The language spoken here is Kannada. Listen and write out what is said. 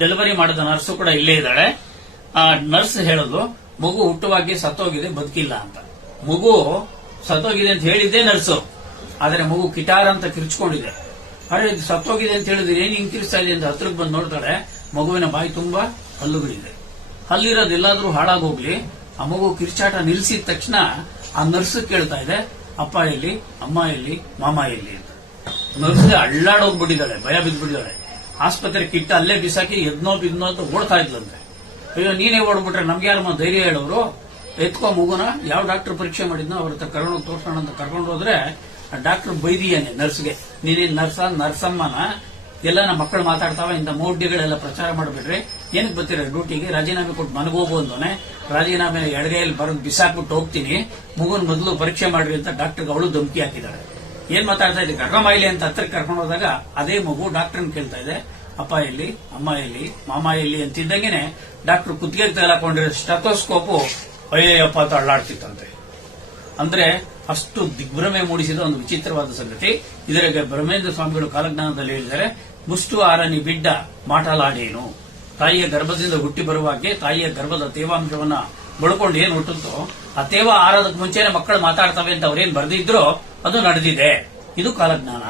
ಡೆಲಿವರಿ ಮಾಡಿದ ನರ್ಸು ಕೂಡ ಇಲ್ಲೇ ಇದ್ದಾಳೆ. ಆ ನರ್ಸ್ ಹೇಳೋದು ಮಗು ಹುಟ್ಟುವಾಗಿ ಸತ್ತೋಗಿದೆ, ಬದುಕಿಲ್ಲ ಅಂತ. ಮಗು ಸತ್ತೋಗಿದೆ ಅಂತ ಹೇಳಿದ್ದೆ ನರ್ಸು, ಆದ್ರೆ ಮಗು ಕಿಟಾರ್ ಅಂತ ಕಿರ್ಚ್ಕೊಂಡಿದೆ. ಅರೆ ಇದು ಸತ್ತೋಗಿದೆ ಅಂತ ಹೇಳಿದ್ರೆ ಏನ್ ಹಿಂಗ್ ಕಿರ್ಸ್ತಾ ಇದೆ ಅಂತ ಹತ್ರಕ್ಕೆ ಬಂದು ನೋಡ್ತಾಳೆ, ಮಗುವಿನ ಬಾಯಿ ತುಂಬಾ ಹಲ್ಲುಗಳಿದೆ. ಹಲ್ಲಿರೋದು ಎಲ್ಲಾದ್ರೂ ಹಾಳಾಗೋಗ್ಲಿ, ಆ ಮಗು ಕಿರ್ಚಾಟ ನಿಲ್ಸಿದ ತಕ್ಷಣ ಆ ನರ್ಸ್ ಕೇಳ್ತಾ ಇದೆ, ಅಪ್ಪ ಎಲ್ಲಿ, ಅಮ್ಮ ಎಲ್ಲಿ, ಮಾಮ ಎಲ್ಲಿ ಅಂತ. ನರ್ಸ್ ಅಳ್ಳಾಡೋಗ್ಬಿಟ್ಟಿದ್ದಾಳೆ, ಭಯ ಬಿದ್ದ್ಬಿಟ್ಟಿದ್ದಾಳೆ. ಆಸ್ಪತ್ರೆ ಕಿಟ್ಟ ಅಲ್ಲೇ ಬಿಸಾಕಿ ಎದ್ನೋ ಬಿದ್ನೋ ಅಂತ ಓಡ್ತಾ ಇದ್ಲಂತೆ. ಅಯ್ಯೋ ನೀನೇ ಓಡ್ಬಿಟ್ರೆ ನಮ್ಗೆ ಯಾರಮ್ಮ ಧೈರ್ಯ ಹೇಳೋರು, ಎತ್ಕೋ ಮಗುನ, ಯಾವ ಡಾಕ್ಟರ್ ಪರೀಕ್ಷೆ ಮಾಡಿದ್ನೋ ಅವ್ರ ಹತ್ರ ಕರ್ಕೊಂಡು ತೋರ್ಸೋಣ ಅಂತ ಕರ್ಕೊಂಡು ಹೋದ್ರೆ ಡಾಕ್ಟರ್ ಬೈದಿಯಾನೆ ನರ್ಸ್ಗೆ, ನೀನೇನ್ ನರ್ಸಮ್ಮನ, ಎಲ್ಲ ನಮ್ಮ ಮಕ್ಕಳು ಮಾತಾಡ್ತಾವ, ಇಂಥ ಮೌಢ್ಯಗಳೆಲ್ಲ ಪ್ರಚಾರ ಮಾಡ್ಬಿಟ್ರಿ, ಏನಕ್ಕೆ ಬರ್ತೀರ ಡ್ಯೂಟಿಗೆ, ರಾಜೀನಾಮೆ ಕೊಟ್ಟು ಮನಗೋಗು ಅಂದೋನೆ. ರಾಜೀನಾಮೆ ಎಡಗೈಯಲ್ಲಿ ಬರೆದು ಬಿಸಾಕ್ಬಿಟ್ಟು ಹೋಗ್ತೀನಿ, ಮಗುನ್ ಮೊದಲು ಪರೀಕ್ಷೆ ಮಾಡ್ರಿ ಅಂತ ಡಾಕ್ಟರ್ಗೆ ಅವಳು ಧಮಕಿ ಹಾಕಿದಾಳೆ. ಏನ್ ಮಾತಾಡ್ತಾ ಇದ್ದೆ, ಕರ್ಕೊಂಬಾಯಿಲಿ ಅಂತ ಹತ್ರಕ್ಕೆ ಕರ್ಕೊಂಡು ಹೋದಾಗ ಅದೇ ಮಗು ಡಾಕ್ಟರ್ನ ಕೇಳ್ತಾ ಇದೆ, ಅಪ್ಪ ಎಲ್ಲಿ, ಅಮ್ಮ ಎಲ್ಲಿ, ಮಾಮ ಎಲ್ಲಿ ಅಂತಿದ್ದಂಗೆನೆ ಡಾಕ್ಟರ್ ಕುತ್ತಿಗೆ ತಗಲಾಕೊಂಡಿರೋ ಸ್ಟೆಥೋಸ್ಕೋಪು ಅಯ್ಯಪ್ಪ ಅಂತ ಅಳ್ಳಾಡ್ತಿತ್ತಂತೆ. ಅಂದ್ರೆ ಅಷ್ಟು ದಿಗ್ಭ್ರಮೆ ಮೂಡಿಸಿದ ಒಂದು ವಿಚಿತ್ರವಾದ ಸಂಗತಿ. ಇದರ ಬ್ರಹ್ಮೇಂದ್ರ ಸ್ವಾಮಿಗಳು ಕಾಲಜ್ಞಾನದಲ್ಲಿ ಹೇಳಿದ್ದಾರೆ, ಮುಷ್ಟು ಆರನಿ ಬಿಡ್ಡ ಮಾಟಲಾಡೇನು. ತಾಯಿಯ ಗರ್ಭದಿಂದ ಹುಟ್ಟಿ ಬರುವಾಗೆ ತಾಯಿಯ ಗರ್ಭದ ತೇವಾಂಶವನ್ನ ಬಳ್ಕೊಂಡು ಏನ್ ಹುಟ್ಟುತ್ತೋ ಆ ತೇವ ಆರೋದಕ್ಕೆ ಮುಂಚೆನೆ ಮಕ್ಕಳು ಮಾತಾಡ್ತವೆ ಅಂತ ಅವ್ರೇನ್ ಬರೆದಿದ್ರೋ ಅದು ನಡೆದಿದೆ. ಇದು ಕಾಲಜ್ಞಾನ.